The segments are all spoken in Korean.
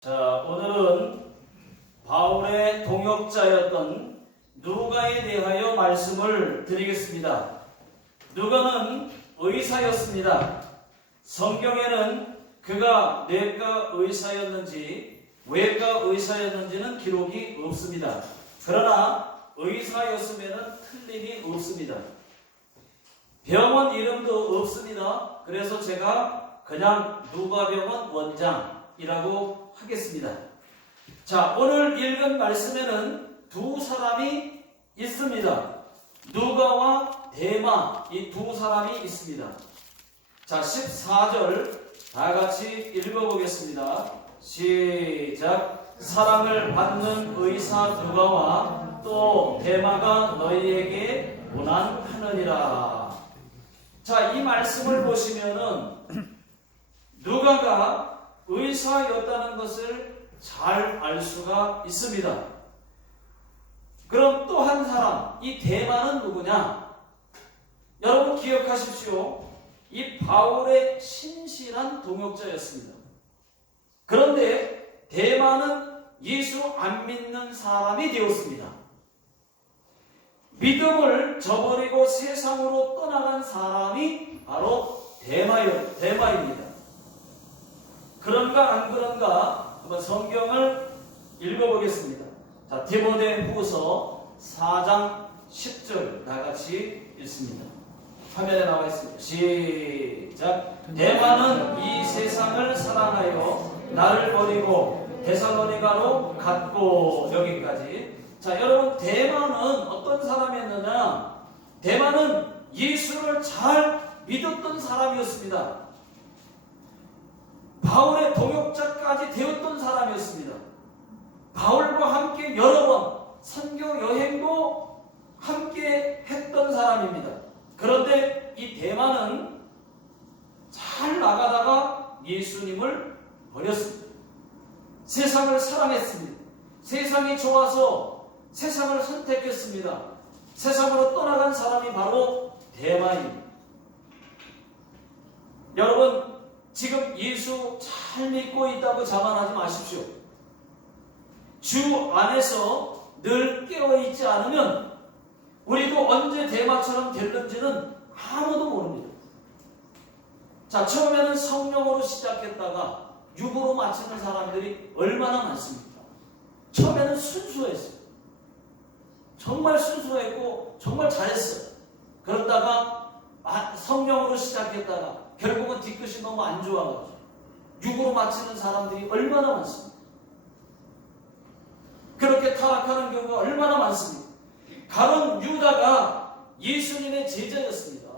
자, 오늘은 바울의 동역자였던 누가에 대하여 말씀을 드리겠습니다. 누가는 의사였습니다. 성경에는 그가 내과 의사였는지 외과 의사였는지는 기록이 없습니다. 그러나 의사였으면 틀림이 없습니다. 병원 이름도 없습니다. 그래서 제가 그냥 누가병원 원장이라고 하겠습니다. 자, 오늘 읽은 말씀에는 두 사람이 있습니다. 누가와 데마, 이 두 사람이 있습니다. 자, 14절 다 같이 읽어보겠습니다. 시작. 사랑을 받는 의사 누가와 또 데마가 너희에게 문안하느니라. 자, 이 말씀을 보시면은 누가가 의사였다는 것을 잘 알 수가 있습니다. 그럼 또 한 사람, 이 데마는 누구냐? 여러분 기억하십시오. 이 바울의 신실한 동역자였습니다. 그런데 데마는 예수 안 믿는 사람이 되었습니다. 믿음을 저버리고 세상으로 떠나간 사람이 바로 데마입니다. 그런가 안 그런가 한번 성경을 읽어보겠습니다. 자, 디모데후서 4장 10절 다 같이 읽습니다. 화면에 나와 있습니다. 시작. 데마는 이 세상을 사랑하여 나를 버리고 데살로니가로 갔고. 여기까지. 자, 여러분 데마는 어떤 사람이었느냐? 데마는 예수를 잘 믿었던 사람이었습니다. 바울의 동역자까지 되었던 사람이었습니다. 바울과 함께 여러 번 선교 여행도 함께 했던 사람입니다. 그런데 이 데마는 잘 나가다가 예수님을 버렸습니다. 세상을 사랑했습니다. 세상이 좋아서 세상을 선택했습니다. 세상으로 떠나간 사람이 바로 데마입니다. 여러분, 지금 예수 잘 믿고 있다고 자만하지 마십시오. 주 안에서 늘 깨어있지 않으면 우리도 언제 데마처럼 될는지는 아무도 모릅니다. 자, 처음에는 성령으로 시작했다가 육으로 마치는 사람들이 얼마나 많습니까? 처음에는 순수했어요. 정말 순수했고 정말 잘했어요. 그러다가 성령으로 시작했다가 결국은 뒤끝이 너무 안 좋아가지고 육으로 마치는 사람들이 얼마나 많습니까? 그렇게 타락하는 경우가 얼마나 많습니까? 가론 유다가 예수님의 제자였습니다.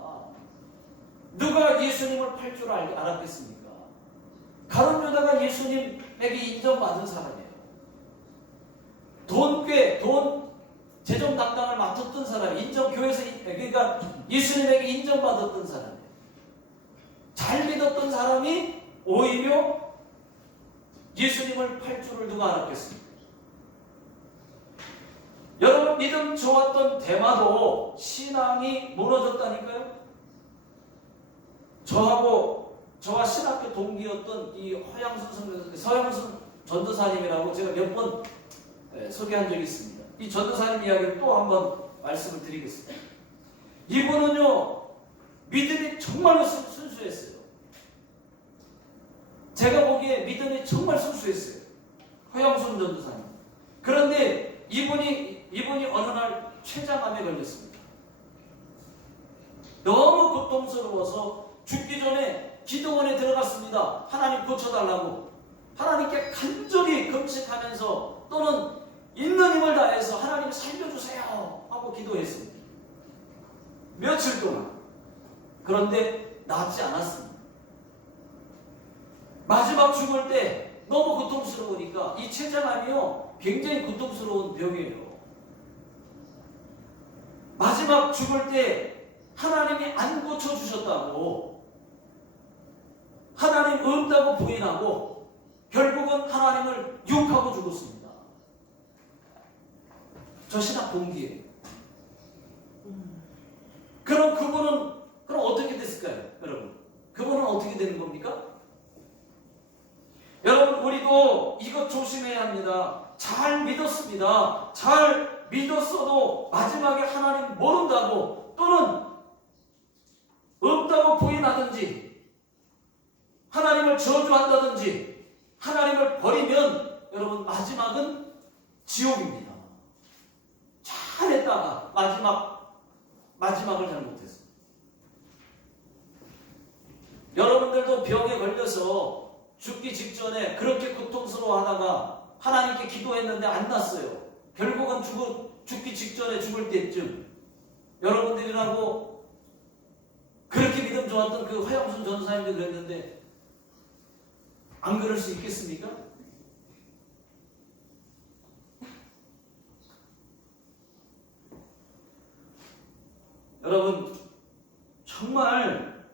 누가 예수님을 팔 줄 알았겠습니까? 가론 유다가 예수님에게 인정받은 사람이에요. 돈 재정당당을 맡았던 사람이 교회에서 그러니까 예수님에게 인정받았던 사람이에요. 잘 믿었던 사람이 오히려 예수님을 팔 줄을 누가 알았겠습니까? 여러분, 믿음 좋았던 데마도 신앙이 무너졌다니까요. 저와 신학교 동기였던 이 서양순 전도사님이라고 제가 몇 번 소개한 적이 있습니다. 이 전도사님 이야기를 또 한번 말씀을 드리겠습니다. 이분은요, 믿음이 정말로 순수했어요. 제가 보기에 믿음이 정말 순수했어요. 허영순 전도사님. 그런데 이분이 어느 날 췌장암에 걸렸습니다. 너무 고통스러워서 죽기 전에 기도원에 들어갔습니다. 하나님 고쳐달라고. 하나님께 간절히 금식하면서 또는 있는 힘을 다해서 하나님 살려주세요 하고 기도했습니다. 며칠 동안. 그런데 낫지 않았습니다. 마지막 죽을 때 너무 고통스러우니까 이 췌장암이요 굉장히 고통스러운 병이에요. 마지막 죽을 때 하나님이 안 고쳐주셨다고 하나님 없다고 부인하고 결국은 하나님을 욕하고 죽었습니다. 저 신학 동기예요. 그럼 그분은 어떻게 됐을까요? 여러분, 그분은 어떻게 되는 겁니까? 여러분, 우리도 이것 우리도 조심해야 합니다. 잘 믿었습니다. 잘 믿었어도 마지막에 하나님 모른다고 또는 없다고 부인하든지 하나님을 저주한다든지 하나님을 버리면 여러분 마지막은 지옥입니다. 잘했다가 마지막을 잘못했어요. 여러분들도 병에 걸려서 죽기 직전에 그렇게 고통스러워하다가 하나님께 기도했는데 안 났어요. 결국은 죽기 직전에 죽을 때쯤 여러분들이라고 그렇게 믿음 좋았던 그 화영순 전사님도 그랬는데 안 그럴 수 있겠습니까? 여러분 정말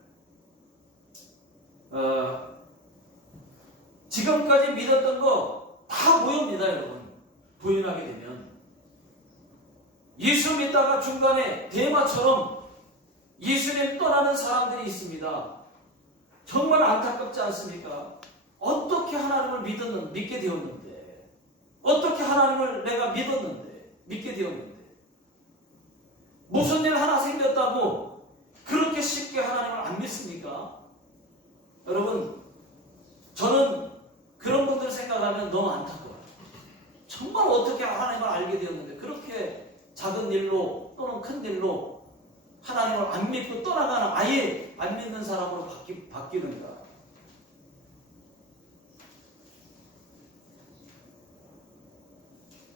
지금까지 믿었던 거 다 무효입니다. 여러분 부인하게 되면 예수 믿다가 중간에 대마처럼 예수님 떠나는 사람들이 있습니다. 정말 안타깝지 않습니까? 어떻게 하나님을 믿게 되었는데 어떻게 하나님을 내가 믿게 되었는데 무슨 일 하나 생겼다고 그렇게 쉽게 하나님을 안 믿습니까? 여러분 저는 그런 분들 생각하면 너무 안타까워요. 정말 어떻게 하나님을 알게 되었는데 그렇게 작은 일로 또는 큰 일로 하나님을 안 믿고 떠나가는 아예 안 믿는 사람으로 바뀌는가.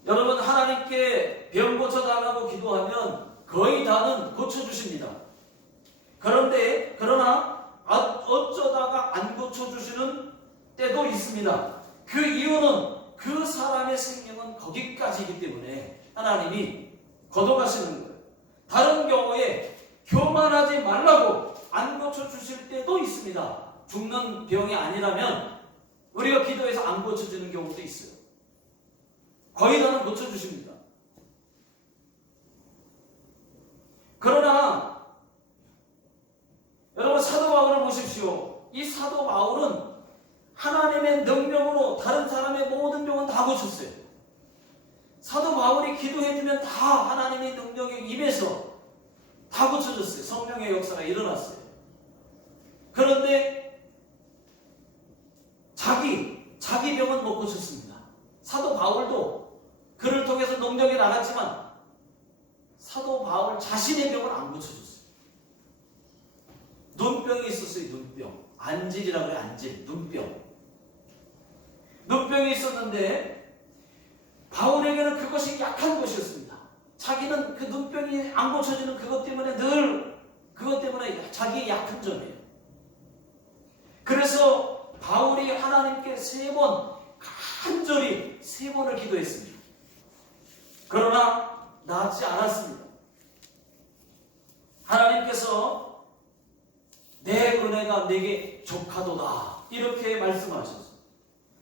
여러분 하나님께 병 고쳐달라고 기도하면 거의 다는 고쳐주십니다. 그러나 어쩌다가 안 고쳐주시는 때도 있습니다. 그 이유는 그 사람의 생명은 거기까지이기 때문에 하나님이 걷어가시는 거예요. 다른 경우에 교만하지 말라고 안 고쳐주실 때도 있습니다. 죽는 병이 아니라면 우리가 기도해서 안 고쳐주는 경우도 있어요. 거의 다는 고쳐주십니다. 그러나 여러분 사도 바울을 보십시오. 이 사도 바울은 하나님의 능력으로 다른 사람의 모든 병은 다 고쳤어요. 사도 바울이 기도해주면 다 하나님의 능력에 임해서 다 고쳐졌어요. 성령의 역사가 일어났어요. 그런데 자기 병은 못 고쳤습니다. 사도 바울도 그를 통해서 능력이 나갔지만 사도 바울 자신의 병을 안 고쳐줬어요. 눈병이 있었어요. 눈병. 안질이라고 해요. 안질. 눈병이 있었는데 바울에게는 그것이 약한 것이었습니다. 자기는 그 눈병이 안 고쳐지는 그것 때문에 자기의 약한 점이에요. 그래서 바울이 하나님께 간절히 3번을 기도했습니다. 그러나 낫지 않았습니다. 하나님께서 내 은혜가 내게 족하도다 이렇게 말씀하셨어요.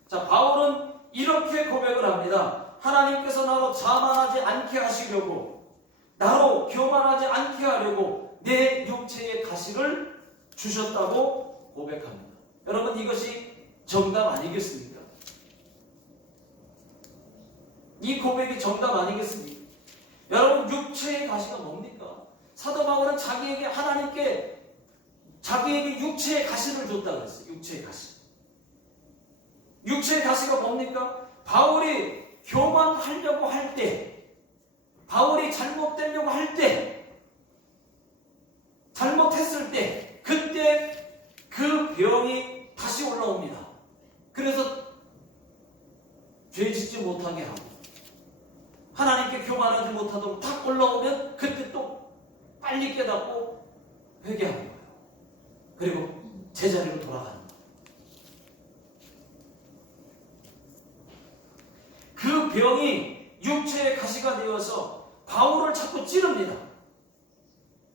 자, 바울은 이렇게 고백을 합니다. 하나님께서 나로 자만하지 않게 하시려고 나로 교만하지 않게 하려고 내 육체의 가시를 주셨다고 고백합니다. 여러분 이것이 정답 아니겠습니까? 이 고백이 정답 아니겠습니까? 여러분 육체의 가시가 뭡니까? 사도 바울은 하나님께 자기에게 육체의 가시를 줬다고 했어요. 육체의 가시. 육체의 가시가 뭡니까? 바울이 교만하려고 할 때, 바울이 잘못되려고 할 때, 잘못했을 때, 그때 그 병이 다시 올라옵니다. 그래서 죄 짓지 못하게 하고 하나님께 교만하지 못하도록 딱 올라오면 그때 또 빨리 깨닫고 회개하는 거예요. 그리고 제자리로 돌아가는 거예요. 그 병이 육체의 가시가 되어서 바울을 자꾸 찌릅니다.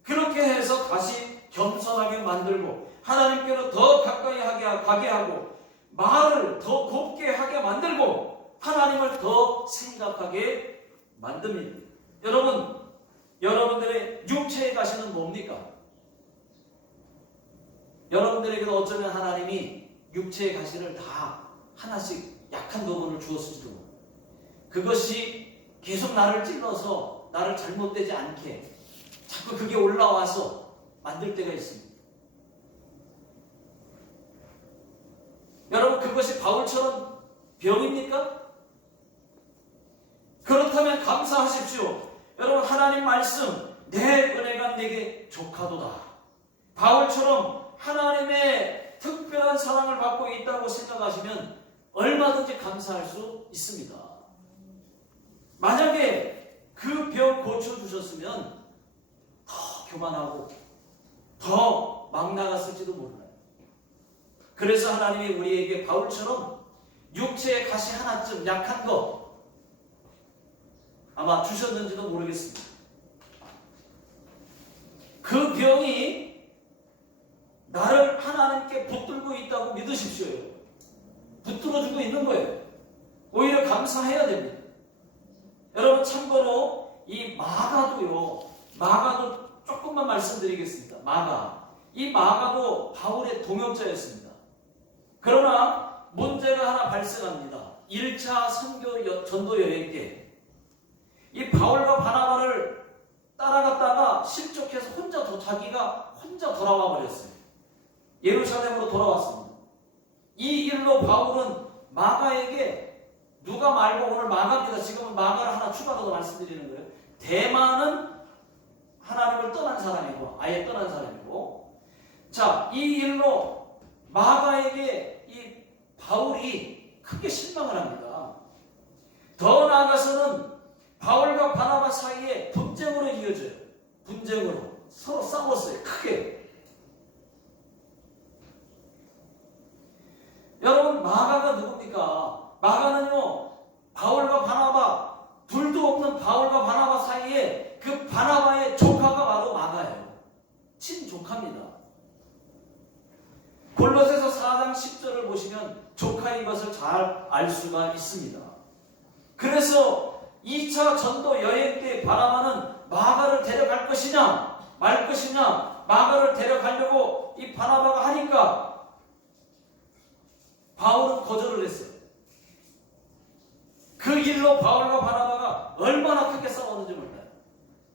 그렇게 해서 다시 겸손하게 만들고 하나님께로 더 가까이 가게 하고 말을 더 곱게 하게 만들고 하나님을 더 생각하게 만듭니다. 여러분, 여러분들의 육체의 가시는 뭡니까? 여러분들에게도 어쩌면 하나님이 육체의 가시를 다 하나씩 약한 부분을 주었을지도 모릅니다. 그것이 계속 나를 찔러서 나를 잘못되지 않게 자꾸 그게 올라와서 만들 때가 있습니다. 여러분, 그것이 바울처럼 병입니까? 그렇다면 감사하십시오. 여러분, 하나님 말씀, 내 은혜가 내게 족하도다. 바울처럼 하나님의 특별한 사랑을 받고 있다고 생각하시면 얼마든지 감사할 수 있습니다. 만약에 그 병 고쳐주셨으면 더 교만하고 더 막 나갔을지도 몰라요. 그래서 하나님이 우리에게 바울처럼 육체의 가시 하나쯤 약한 거 아마 주셨는지도 모르겠습니다. 그 병이 나를 하나님께 붙들고 있다고 믿으십시오. 붙들어주고 있는 거예요. 오히려 감사해야 됩니다. 여러분, 참고로 이 마가도 조금만 말씀드리겠습니다. 이 마가도 바울의 동역자였습니다. 그러나 문제가 하나 발생합니다. 1차 선교 전도 여행 때 이 바울과 바나바를 따라갔다가 실족해서 자기가 혼자 돌아와 버렸어요. 예루살렘으로 돌아왔습니다. 이 일로 바울은 마가에게, 누가 말고 오늘 마가입니다. 지금은 마가를 하나 추가로 말씀드리는 거예요. 대마는 하나님을 떠난 사람이고, 아예 떠난 사람이고, 자, 이 일로 마가에게 이 바울이 크게 실망을 합니다. 더 나아가서는 바울과 바나바 사이에 분쟁으로 이어져요. 분쟁으로 서로 싸웠어요. 크게. 여러분, 마가가 누굽니까? 마가는요, 바울과 바나바, 둘도 없는 바울과 바나바 사이에 그 바나바의 조카가 바로 마가예요. 친조카입니다. 골로새서 4장 10절을 보시면 조카인 것을 잘 알 수가 있습니다. 그래서 2차 전도 여행 때 바나바는 마가를 데려갈 것이냐 말 것이냐, 마가를 데려가려고 이 바나바가 하니까 바울은 거절을 했어요. 그 일로 바울과 바나바가 얼마나 크게 싸웠는지 몰라요.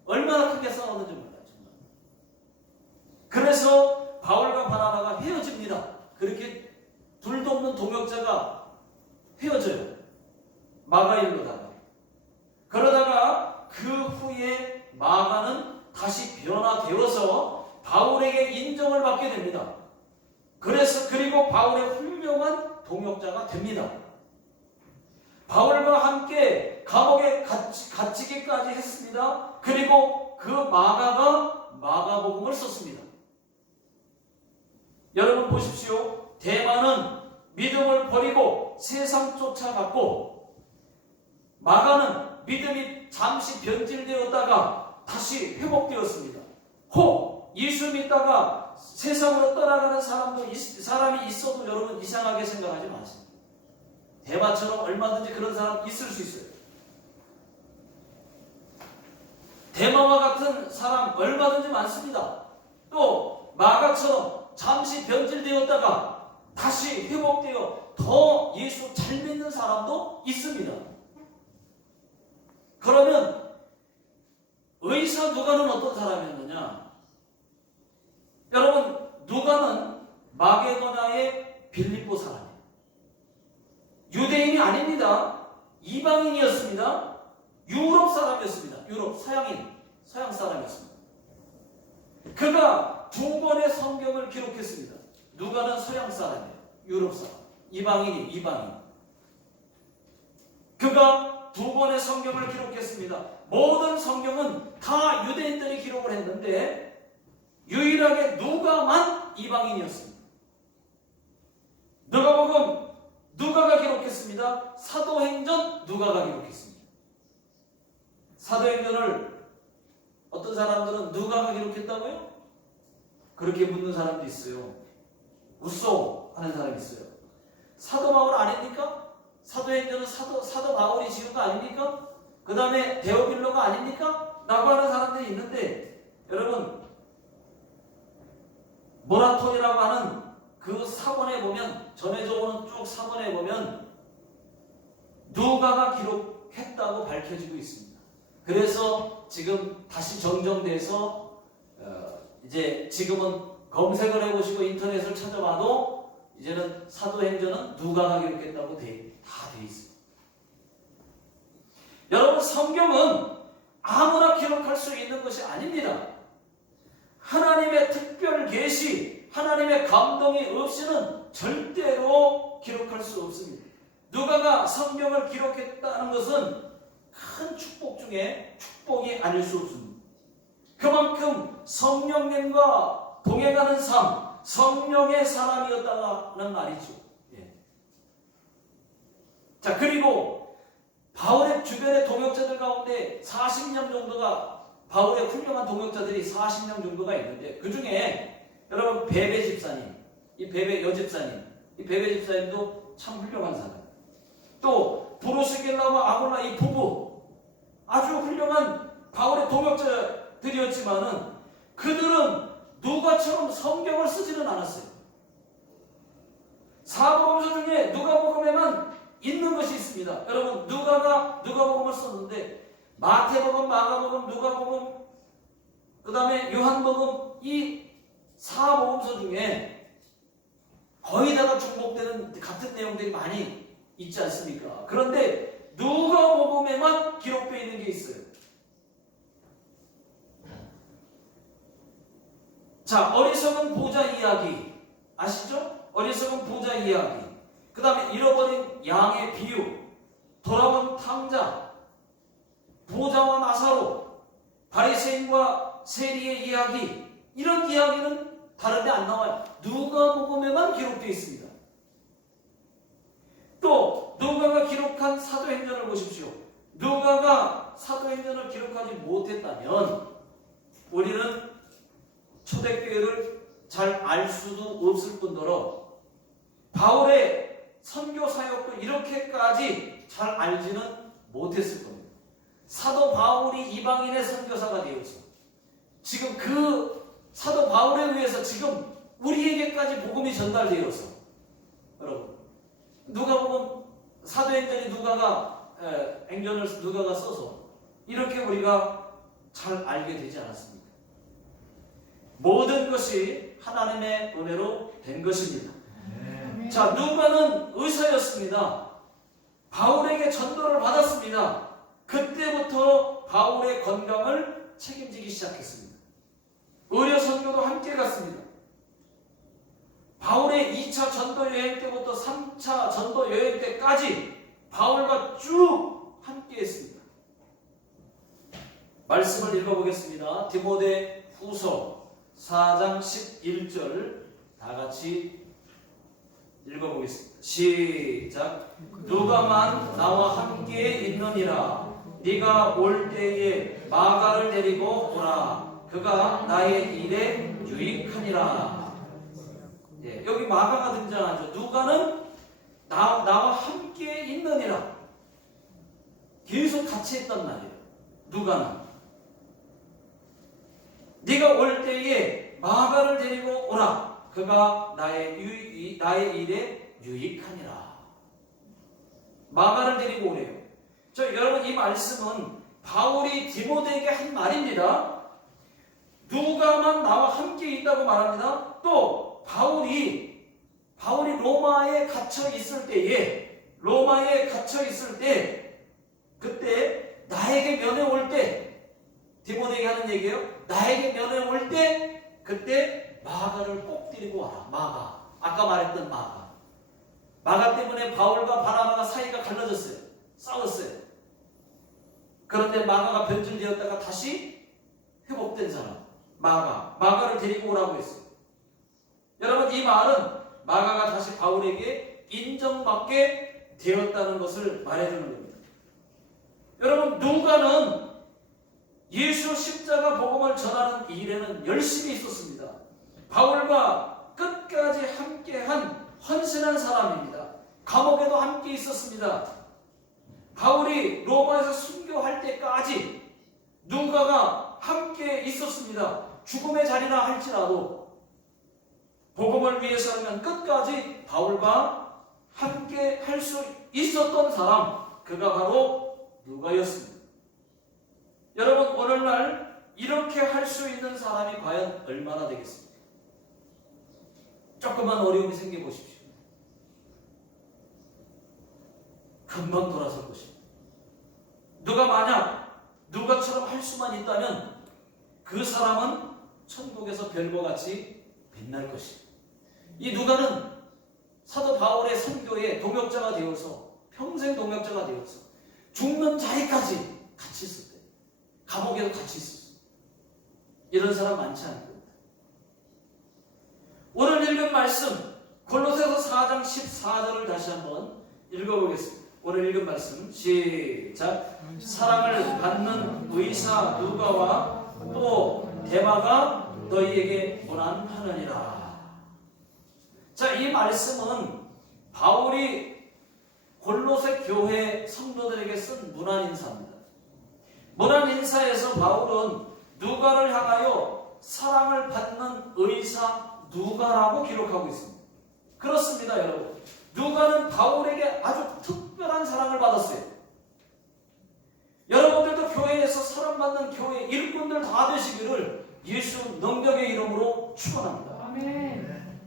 얼마나 크게 싸웠는지 몰라요. 정말. 그래서 바울과 바나바가 헤어집니다. 그렇게 둘도 없는 동역자가 헤어져요. 마가 일로다가. 그러다가 그 후에 마가는 다시 변화되어서 바울에게 인정을 받게 됩니다. 그리고 바울의 훌륭한 동역자가 됩니다. 바울과 함께 감옥에 갇히기까지 했습니다. 그리고 그 마가가 마가복음을 썼습니다. 여러분 보십시오. 대마는 믿음을 버리고 세상 쫓아갔고, 마가는 믿음이 잠시 변질되었다가 다시 회복되었습니다. 예수 믿다가 세상으로 떠나가는 사람이 있어도 여러분 이상하게 생각하지 마세요. 대마처럼 얼마든지 그런 사람 있을 수 있어요. 대마와 같은 사람 얼마든지 많습니다. 또 마가처럼 잠시 변질되었다가 다시 회복되어 더 예수 잘 믿는 사람도 있습니다. 그러면 의사 누가는 어떤 사람이었느냐? 여러분, 누가는 마게도냐의 빌립보 사람이에요. 유대인이 아닙니다. 이방인이었습니다. 유럽 사람이었습니다. 서양 사람이었습니다. 그가 2권의 성경을 기록했습니다. 누가는 서양 사람이에요. 유럽 사람. 이방인. 그가 2권의 성경을 기록했습니다. 모든 성경은 다 유대인들이 기록을 했는데 유일하게 누가만 이방인이었습니다. 누가복음 누가가 기록했습니다. 사도행전 누가가 기록했습니다. 사도행전을 어떤 사람들은 누가가 기록했다고요? 그렇게 묻는 사람도 있어요. 웃소 하는 사람이 있어요. 사도 바울 아닙니까? 사도행전은 사도 바울이 지은 거 아닙니까? 그 다음에 데오빌로가 아닙니까? 라고 하는 사람들이 있는데, 여러분, 모라톤이라고 하는 그 사본에 보면, 전해져 오는 쭉 사본에 보면 누가가 기록했다고 밝혀지고 있습니다. 그래서 지금 다시 정정돼서 이제 지금은 검색을 해보시고 인터넷을 찾아봐도 이제는 사도행전은 누가가 기록했다고 다 돼 있습니다. 여러분, 성경은 아무나 기록할 수 있는 것이 아닙니다. 하나님의 특별 계시, 하나님의 감동이 없이는 절대로 기록할 수 없습니다. 누가가 성경을 기록했다는 것은 큰 축복 중에 축복이 아닐 수 없습니다. 그만큼 성령님과 동행하는 삶, 성령의 사람이었다는 말이죠. 예. 자, 그리고 바울의 주변의 동역자들 가운데 40명 정도가, 바울의 훌륭한 동역자들이 40명 정도가 있는데, 그 중에 여러분 베베 집사님, 이 베베 여집사님, 이 베베 집사님도 참 훌륭한 사람. 또 브로스겔라와 아골라 이 부부, 아주 훌륭한 바울의 동역자들이었지만은 그들은 누가처럼 성경을 쓰지는 않았어요. 사복음서 중에 누가복음에만 있는 것이 있습니다. 여러분, 누가가 누가복음을 썼는데 마태복음, 마가복음, 누가복음, 그 다음에 요한복음, 이 사복음서 중에 거의 다가 중복되는 같은 내용들이 많이 있지 않습니까? 그런데 누가복음에만 기록되어 있는 게 있어요. 자, 어리석은 부자 이야기 아시죠? 어리석은 부자 이야기, 그 다음에 잃어버린 양의 비유, 돌아온 탕자, 부자와 나사로, 바리새인과 세리의 이야기, 이런 이야기는 다른 데 안 나와요. 누가복음에만 기록되어 있습니다. 또 누가가 기록한 사도행전을 보십시오. 누가가 사도행전을 기록하지 못했다면 우리는 초대교회를 잘 알 수도 없을 뿐더러 바울의 선교 사역도 이렇게까지 잘 알지는 못했을 겁니다. 사도 바울이 이방인의 선교사가 되어서 지금 그 사도 바울에 의해서 지금 우리에게까지 복음이 전달되어서, 여러분, 누가복음 사도행전이 행전을 누가가 써서 이렇게 우리가 잘 알게 되지 않았습니까? 모든 것이 하나님의 은혜로 된 것입니다. 자, 누가는 의사였습니다. 바울에게 전도를 받았습니다. 그때부터 바울의 건강을 책임지기 시작했습니다. 의료 선교도 함께 갔습니다. 바울의 2차 전도 여행 때부터 3차 전도 여행 때까지 바울과 쭉 함께 했습니다. 말씀을 읽어보겠습니다. 디모데 후서 4장 11절 다 같이 읽어보겠습니다. 시작. 누가만 나와 함께 있느니라. 네가 올 때에 마가를 데리고 오라. 그가 나의 일에 유익하니라. 예, 여기 마가가 등장하죠. 누가는 나와 함께 있느니라. 계속 같이 했단 말이에요. 누가는 네가 올 때에 마가를 데리고 오라. 그가 나의 일에 유익하니라. 마가를 데리고 오래요. 여러분, 이 말씀은 바울이 디모데에게 한 말입니다. 누가만 나와 함께 있다고 말합니다. 또 바울이 로마에 갇혀 있을 때 그때 나에게 면회 올 때, 디모데에게 하는 얘기예요. 나에게 면회 올 때 그때 마가를 꼭 데리고 와라. 마가, 아까 말했던 마가 때문에 바울과 바나바가 사이가 갈라졌어요. 싸웠어요. 그런데 마가가 변질되었다가 다시 회복된 사람, 마가를 데리고 오라고 했어요. 여러분, 이 말은 마가가 다시 바울에게 인정받게 되었다는 것을 말해주는 겁니다. 여러분, 누가는 예수 십자가 복음을 전하는 일에는 열심히 있었습니다. 바울과 끝까지 함께한 헌신한 사람입니다. 감옥에도 함께 있었습니다. 바울이 로마에서 순교할 때까지 누가가 함께 있었습니다. 죽음의 자리라 할지라도 복음을 위해서라면 끝까지 바울과 함께 할 수 있었던 사람, 그가 바로 누가였습니다. 여러분, 오늘날 이렇게 할 수 있는 사람이 과연 얼마나 되겠습니까? 조금만 어려움이 생겨보십시오. 금방 돌아설 것입니다. 누가 만약 누가처럼 할 수만 있다면 그 사람은 천국에서 별과 같이 빛날 것입니다. 이 누가는 사도 바울의 선교의 동역자가 되어서 평생 동역자가 되어서 죽는 자리까지 같이 있었대요. 감옥에도 같이 있었어요. 이런 사람 많지 않을 겁니다. 오늘 읽은 말씀 골로새서 4장 14절을 다시 한번 읽어보겠습니다. 오늘 읽은 말씀 시작. 사랑을 받는 의사 누가와 또 데마가 너희에게 고난하느니라. 자, 이 말씀은 바울이 골로새 교회 성도들에게 쓴 문안 인사입니다. 문안 인사에서 바울은 누가를 향하여 사랑을 받는 의사 누가라고 기록하고 있습니다. 그렇습니다, 여러분. 누가는 바울에게 아주 특별한 사랑을 받았어요. 여러분들도 교회에서 사랑받는 교회 일꾼들 다 되시기를 예수 능력의 이름으로 축원합니다. 아멘.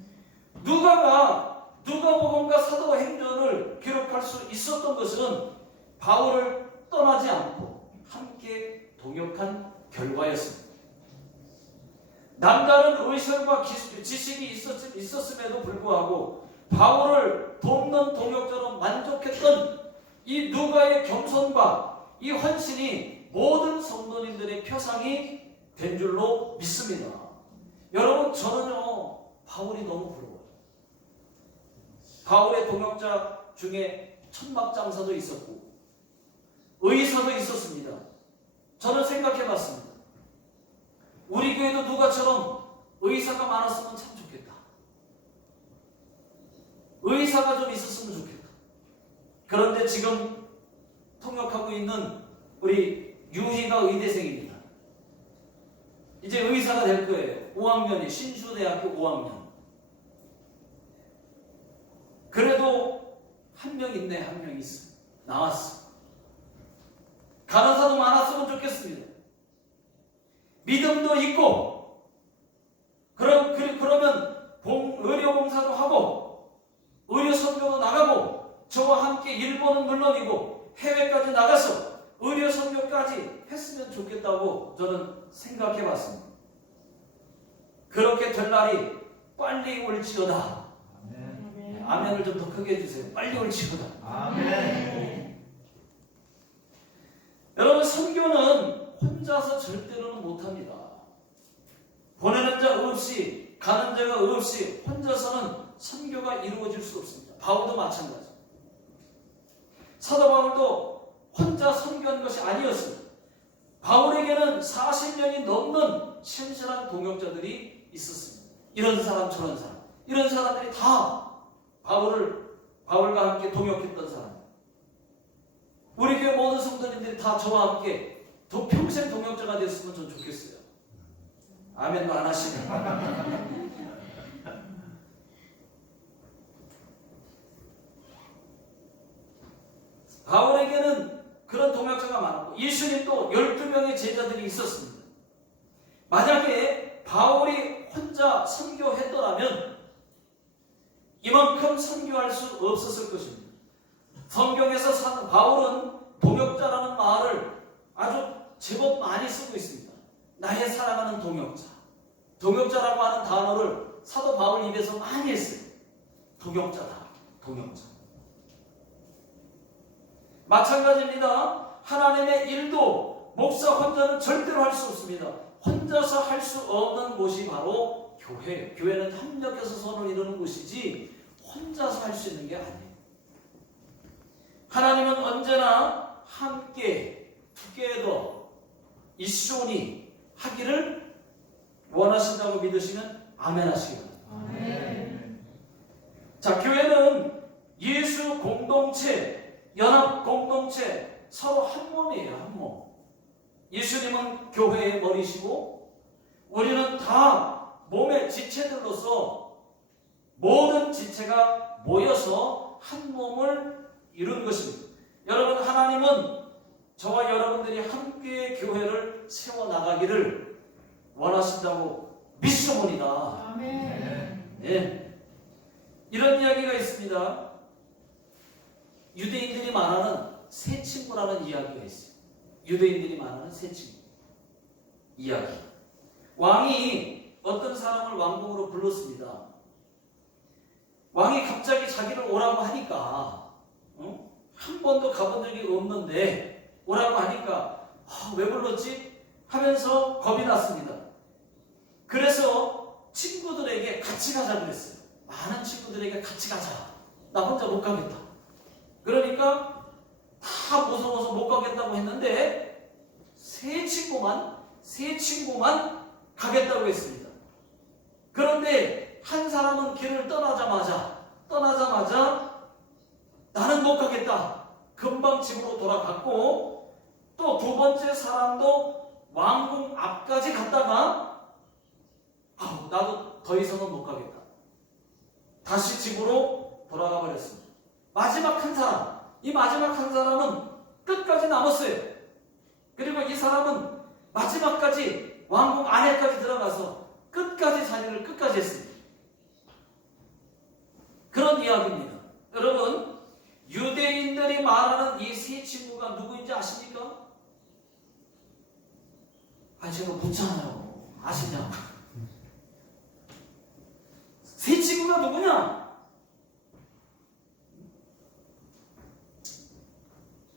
누가가 누가복음과 사도행전을 기록할 수 있었던 것은 바울을 떠나지 않고 함께 동역한 결과였습니다. 남다른 의술과 지식이 있었음에도 불구하고 바울을 돕는 동역자로 만족했던 이 누가의 겸손과 이 헌신이 모든 성도님들의 표상이 된 줄로 믿습니다. 여러분, 저는요 바울이 너무 부러워요. 바울의 동역자 중에 천막장사도 있었고 의사도 있었습니다. 저는 생각해봤습니다. 우리 교회도 누가처럼 의사가 많았으면 참 좋겠다. 의사가 좀 있었으면 좋겠다. 그런데 지금 통역하고 있는 우리 유희가 의대생입니다. 이제 의사가 될 거예요. 5학년이 신주대학교 5학년. 그래도 한 명 있네. 한 명 있어. 나왔어. 간호사도 많았으면 좋겠습니다. 믿음도 있고 그러면 의료봉사도 하고 의료선교도 나가고 저와 함께 일본은 물론이고 해외까지 나가서 의료선교까지 했으면 좋겠다고 저는 생각해봤습니다. 그렇게 될 날이 빨리 올지어다. 아멘. 아멘을 좀 더 크게 해주세요. 빨리 올지어다. 아멘. 여러분, 선교는 혼자서 절대로는 못합니다. 보내는 자 없이 가는 자가 없이 혼자서는 선교가 이루어질 수 없습니다. 바울도 마찬가지. 사도 바울도 혼자 선교한 것이 아니었습니다. 바울에게는 40년이 넘는 신실한 동역자들이 있었습니다. 이런 사람 저런 사람. 이런 사람들이 다 바울과 함께 동역했던 사람. 우리 교회 모든 성도님들이 다 저와 함께 더 평생 동역자가 됐으면 전 좋겠어요. 아멘도 안 하시네. 바울에게는 그런 동역자가 많았고 예수님도 12명의 제자들이 있었습니다. 만약에 바울이 혼자 선교했더라면 이만큼 선교할 수 없었을 것입니다. 성경에서 바울은 동역자라는 말을 아주 제법 많이 쓰고 있습니다. 나의 사랑하는 동역자. 동역자라고 하는 단어를 사도 바울 입에서 많이 했어요. 동역자다. 동역자. 마찬가지입니다. 하나님의 일도 목사 혼자는 절대로 할 수 없습니다. 혼자서 할 수 없는 곳이 바로 교회예요. 교회는 협력해서 선을 이루는 곳이지 혼자서 할 수 있는 게 아니에요. 하나님은 언제나 함께 together 이쇼니 하기를 원하신다고 믿으시면 아멘 하시기 바랍니다. 아멘. 자, 교회는 예수 공동체, 연합 공동체, 서로 한 몸이에요. 한 몸. 예수님은 교회의 머리시고 우리는 다 몸의 지체들로서 모든 지체가 모여서 한 몸을 이룬 것입니다. 여러분, 하나님은 저와 여러분들이 함께 교회를 세워나가기를 원하신다고 믿습니다. 아멘. 예. 이런 이야기가 있습니다. 유대인들이 말하는 새 친구라는 이야기가 있어요. 유대인들이 말하는 새 친구 이야기. 왕이 어떤 사람을 왕궁으로 불렀습니다. 왕이 갑자기 자기를 오라고 하니까 한 번도 가본 적이 없는데 오라고 하니까 왜 불렀지? 하면서 겁이 났습니다. 그래서 친구들에게 같이 가자 그랬어요. 많은 친구들에게 같이 가자. 나 혼자 못 가겠다. 그러니까 다 무서워서 못 가겠다고 했는데 세 친구만 가겠다고 했습니다. 그런데 한 사람은 길을 떠나자마자 나는 못 가겠다. 금방 집으로 돌아갔고 또 두 번째 사람도 왕궁 앞까지 갔다가 나도 더 이상은 못 가겠다. 다시 집으로 돌아가 버렸습니다. 마지막 한 사람, 이 마지막 한 사람은 끝까지 남았어요. 그리고 이 사람은 마지막까지 왕궁 안에까지 들어가서 끝까지 자리를 끝까지 했습니다. 그런 이야기입니다. 여러분, 유대인들이 말하는 이 세 친구가 누구인지 아십니까? 제가 묻잖아요. 아시냐? 세 친구가 누구냐?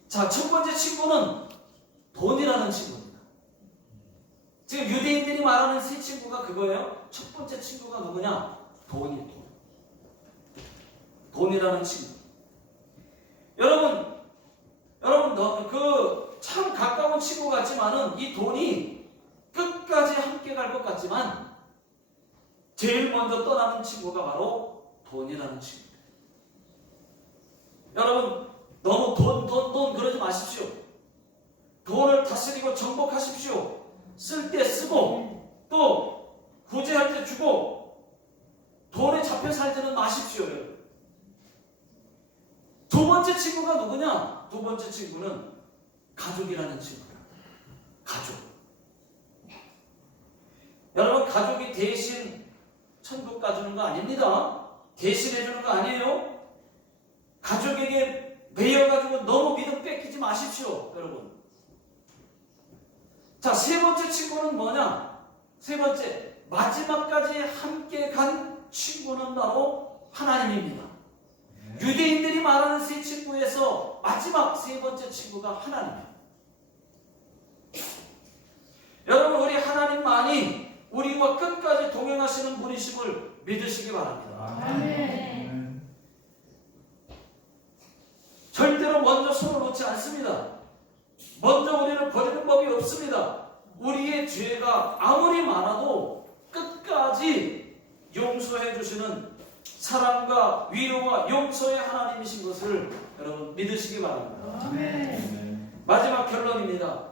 자, 첫 번째 친구는 돈이라는 친구입니다. 지금 유대인들이 말하는 세 친구가 그거예요. 첫 번째 친구가 누구냐? 돈이라는 친구. 여러분, 참 가까운 친구 같지만은 이 돈이 끝까지 함께 갈 것 같지만 제일 먼저 떠나는 친구가 바로 돈이라는 친구입니다. 여러분, 너무 돈 그러지 마십시오. 돈을 다스리고 정복하십시오. 쓸 때 쓰고 또 구제할 때 주고 돈에 잡혀 살지는 마십시오. 여러분. 두 번째 친구가 누구냐? 두 번째 친구는 가족이라는 친구입니다. 가족. 여러분, 가족이 대신 천국 가주는 거 아닙니다. 대신해 주는 거 아니에요. 가족에게 매여가지고 너무 믿음 뺏기지 마십시오. 여러분. 자, 세 번째 친구는 뭐냐? 세 번째, 마지막까지 함께 간 친구는 바로 하나님입니다. 유대인들이 말하는 세 친구에서 마지막 세 번째 친구가 하나님이에요. 여러분, 우리 하나님만이 우리와 끝까지 동행하시는 분이심을 믿으시기 바랍니다. 아멘. 절대로 먼저 손을 놓지 않습니다. 먼저 우리를 버리는 법이 없습니다. 우리의 죄가 아무리 많아도 끝까지 용서해 주시는 사랑과 위로와 용서의 하나님이신 것을 여러분 믿으시기 바랍니다. 아멘. 마지막 결론입니다.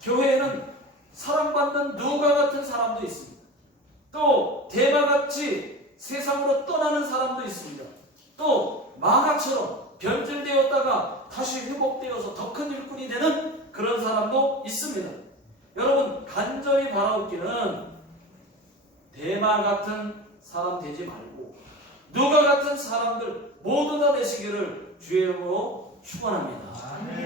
교회에는 사랑받는 누가 같은 사람도 있습니다. 또 대마같이 세상으로 떠나는 사람도 있습니다. 또 마가처럼 변질되었다가 다시 회복되어서 더 큰 일꾼이 되는 그런 사람도 있습니다. 여러분, 간절히 바라옵기는 대마 같은 사람 되지 말고 누가 같은 사람들 모두 다 되시기를 주의 이름으로 축원합니다. 아멘.